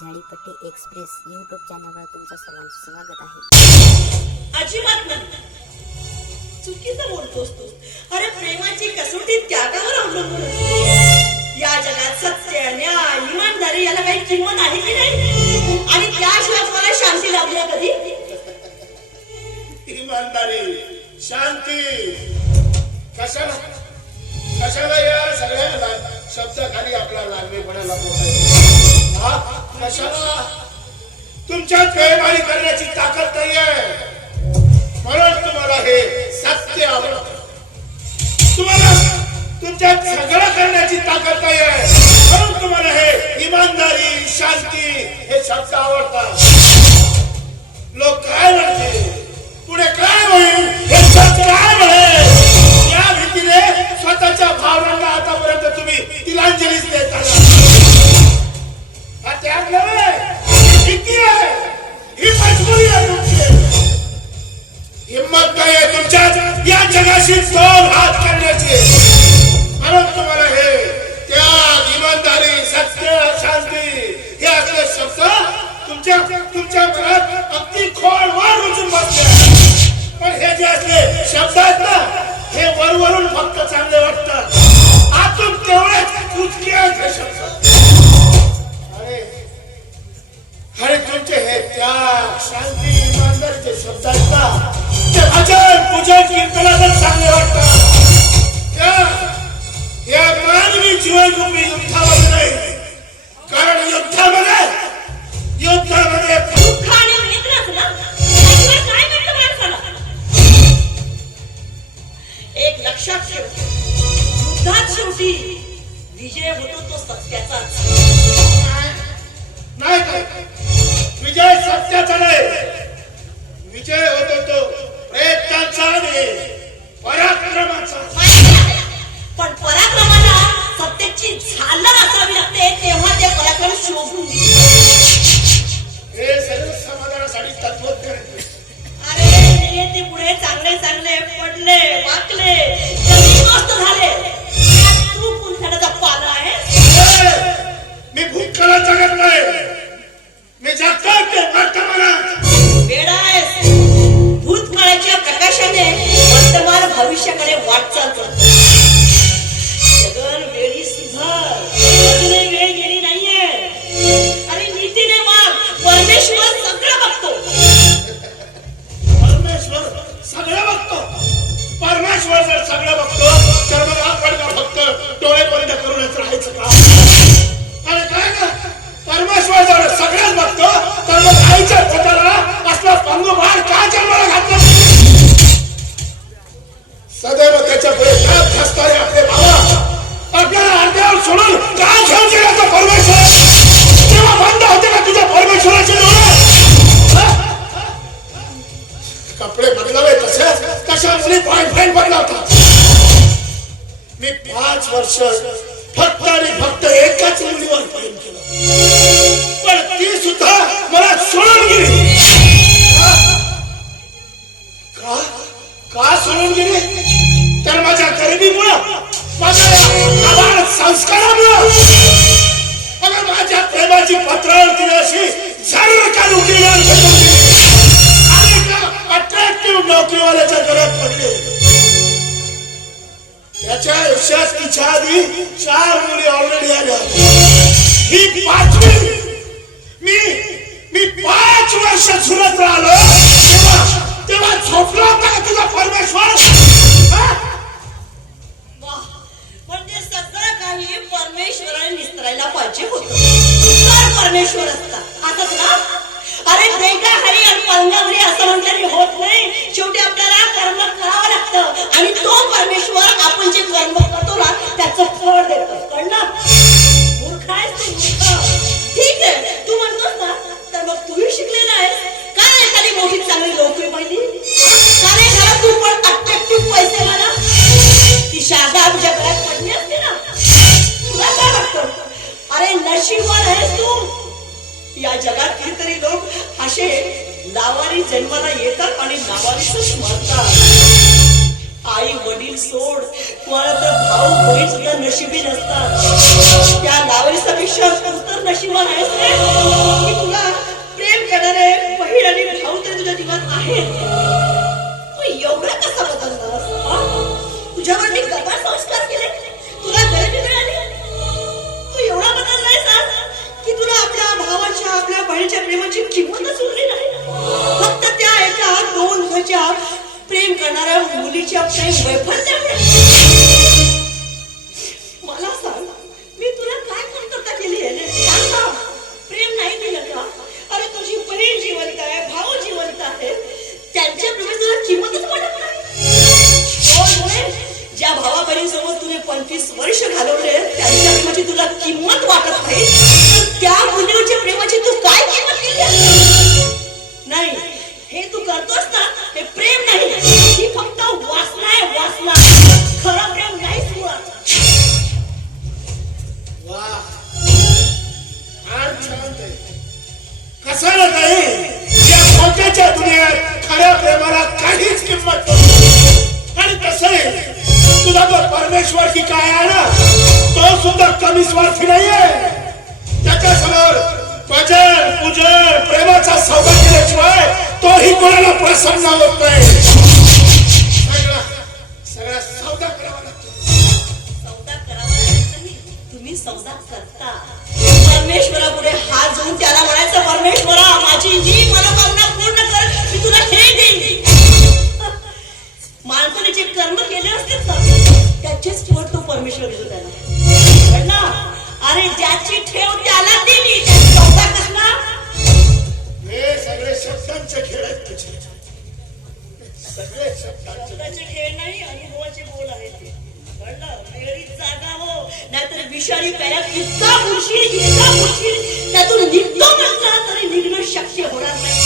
Zadipatti express YouTube चॅनलवर तुमचं सर्वांचं स्वागत आहे. अजिबात नाही, चुकीचं बोलतोस तू. अरे प्रेमाची कसोटी त्यागावर अवलंबून असते. या जगात सत्य, न्याय, इमानदारी याला काही किंमत आहे की नाही? आणि त्याशिवाय मला शांती लाभली आहे कधी? इमानदारी, शांती कशाला कशाला या सगळ्या शब्दाखाली आपला लागणेपणाला कशाला? तुमच्यात बेईमानी करण्याची ताकद नाहीये म्हणून तुम्हाला हे सत्य आवडतं. तुम्हाला तुमच्यात सगळं करण्याची ताकद नाहीये म्हणून तुम्हाला हे इमानदारी, शांती हे शब्द आवडतात. लोक काय म्हणतील, पुढे काय होईल, हे सत्य काय म्हणेल, या भीतीने स्वतःच्या भावनांना आतापर्यंत तुम्ही तिलांजलीच देत आला. हा त्याग नव्हे, भीती आहे, ही मजबुरी आहे तुमची. हिम्मत नाहीये तुमच्यात या जगाशी दोन हात करण्याची. म्हणून तुम्हाला हे त्याग, इमानदारी, सत्य, शांती हे असले शब्द तुमच्या मनात अगदी खोलवर रुजून बसले. पण हे जे असले शब्द आहेत ना, हे वरवरून फक्त चांगले वाटतात, आतून तेवढेच कुचके आहेत हे शब्द. अरे तुमचे हे त्याग, शांती, इमानदारीचे शब्द आहेत ना, ते भजन, पूजन, कीर्तनातच चांगले वाटतात. या मानवी जीवनरूपी युद्धामध्ये नाही. कारण युद्धामध्ये दुःख आणि वेदनाच ना, त्याशिवाय काय मिळतं माणसाला? एक लक्षात ठेव, युद्धात शेवटी विजय होतो तो सत्याचाच. नाही काय, विजय सत्याचा नाही, विजय होतो तो प्रयत्नाचा आणि पराक्रमाचा. पण पराक्रमाला सत्याची झालर असावी लागते, तेव्हा ते पराक्रम शोभून दिसते. हे सर्व समाधानासाठी तत्वज्ञ आहेत. अरे नियती पुढे चांगले चांगले पडले, वाकले, कमी मस्त झाले. तू पुंथाचा पाला आहे. मी भूतकाळात जगत नाही, मी जगतो ते वर्तमानात. वेडा आहेस. भूतकाळाच्या प्रकाशाने वर्तमान भविष्याकडे वाटचाल करतो. जगन वेळी सुधार, अजूनही वेळ गेली नाहीये. अरे नीतीने वाग, परमेश्वर सगळं बघतो. परमेश्वर सगळं बघतो. परमेश्वर जर सगळं बघतो तर मग आपण का फक्त डोळे बंद करूनच राहायचं का? आणि काय ना, परमेश्वर जर सगळंच बघतो तर मग आईच्या पोटाला असला पंगुभार का जन्माला घातला? सदैव त्याच्या पुढे हात घासणारे आपले बाबा आपल्याला अर्ध्यावर सोडून का घेऊन गेला तो परमेश्वर? तेव्हा बंद होते का तुझ्या परमेश्वराचे डोळे? कपडे बदलावे तशा मुली बॉयफ्रेंड बदलावतात. मी 5 वर्ष फक्त आणि फक्त एकाच मुलीवर प्रेम केलं, पण ती सुद्धा मला सोडून गेली. का सोडून गेली? तर माझ्या गरिबीमुळं, माझ्या अभार संस्कारामुळं. अगं माझ्या प्रेमाची पत्रावळ तिने अशी जरूर का नोकरीवर भेटून दिली आणि अट्रॅक्टिव्ह नोकरीवाल्याच्या घरात पडले. त्याच्या आयुष्यात तिच्या आधी 4 मुली ऑलरेडी आल्या. ही 5वी. मी 5 वर्ष झुरत राहिलो तेव्हा झोपला होता का तुझा परमेश्वर? म्हणजे सगळं काही परमेश्वराने निस्तरायला पाहिजे होतं तर परमेश्वर असता. असंच ना? अरे देगा हरी आणि पंगा हरी असं म्हटल्याने होत नाही. शेवटी आपल्याला कर्म करावं लागतं आणि तो परमेश्वर आपण जे कर्म करतो ना त्याचं फळ देतो. कळलं? मूर्ख आहेस तू, मूर्ख. ठीक आहे, तू म्हणतोस ना, तर मग तूही शिकलेला आहेस. का नाही एखादी मोठी चांगली नोकरी पाहिली? का नाही घरात तू पण अट्रॅक्टिव्ह पैसे म्हणा? ती शारदा तुझ्या घरात पडली असते ना. तुला काय वाटतं? अरे नशीबवान आहेस तू. या जगात कितीतरी लोक असे लावारी जन्माला येतात आणि लावारीच मरतात. आई वडील सोड, कोणाला तर भाऊ बहीण सुद्धा नशिबी नसतात. त्या लावणीपेक्षा तू तर नशिबान आहेस रे, की तुला प्रेम करणारे बहीण आणि भाऊ तरी तुझ्या जीवनात आहेत. तू एवढा कसा बदललास? हा? तुझ्यावर मी गबार संस्कार केले, तुला गरिबी मिळाली, तू एवढा बदललायस आज की तुला आपल्या भावाच्या आपल्या बहिणीच्या प्रेमाची किंमतच उरली नाही. फक्त त्या एका 2 वर्षाच्या प्रेम करणाऱ्या मुलीच्या प्रेम वैफल्यामुळे. मला सांग, मी तुला काय कमतरता केली आहे रे? सांग ना, प्रेम नाही केलं का? अरे तुझी बहीण जिवंत आहे, भाऊ जिवंत आहे, त्यांच्या प्रेमाची तुला किंमतच वाटत नाही. ज्या भावा बहिणीसोबत तुने 25 वर्ष घालवले, त्यांच्या प्रेमाची तुला किंमत वाटत नाही. त्या मुलीच्या प्रेमाची तू काय किंमत केली? नाही, हे तू करतोस ना, हे प्रेम नाही, ही फक्त वासना आहे, वासना. खरं प्रेम नाहीच मुळात. वा, फार छान आहे. कसं ना काही या खोट्याच्या दुनियेत खऱ्या प्रेमाला काहीच किंमत नसते. आणि तसंही तुझा जो परमेश्वर की काय आहे ना, तो सुद्धा कमी स्वार्थी नाहीये. त्याच्यासमोर भजन पूजन प्रेमाचा सौदा केल्याशिवाय तोही कोणाला प्रसन्न होत नाही. सगळा सौदा करावा लागतो. सौदा करावा लागत नाही, तुम्ही सौदा करता. परमेश्वरापुढे हात जोडून त्याला म्हणायचं, परमेश्वरा माझी जी मनोकामना पूर्ण कर, मी तुला हे देईन. माणसाने जे कर्म केले असतील ना, त्याचेच ठेव तो परमेश्वर देतो त्याला. कळलं? अरे ज्याची ठेव त्याला दिली, त्याची सौदा कसला? हे सगळे शब्दांचे खेळ आहेत तुझे. सगळे शब्दाचे खेळ नाही, अनुभवाचे बोल आहे ते. कळलं? वेळीच जागा हो, नाहीतर विषारी प्यायला इतका बुडशील, त्यातून निघतो म्हटलं तरी निघणं शक्य होणार नाही.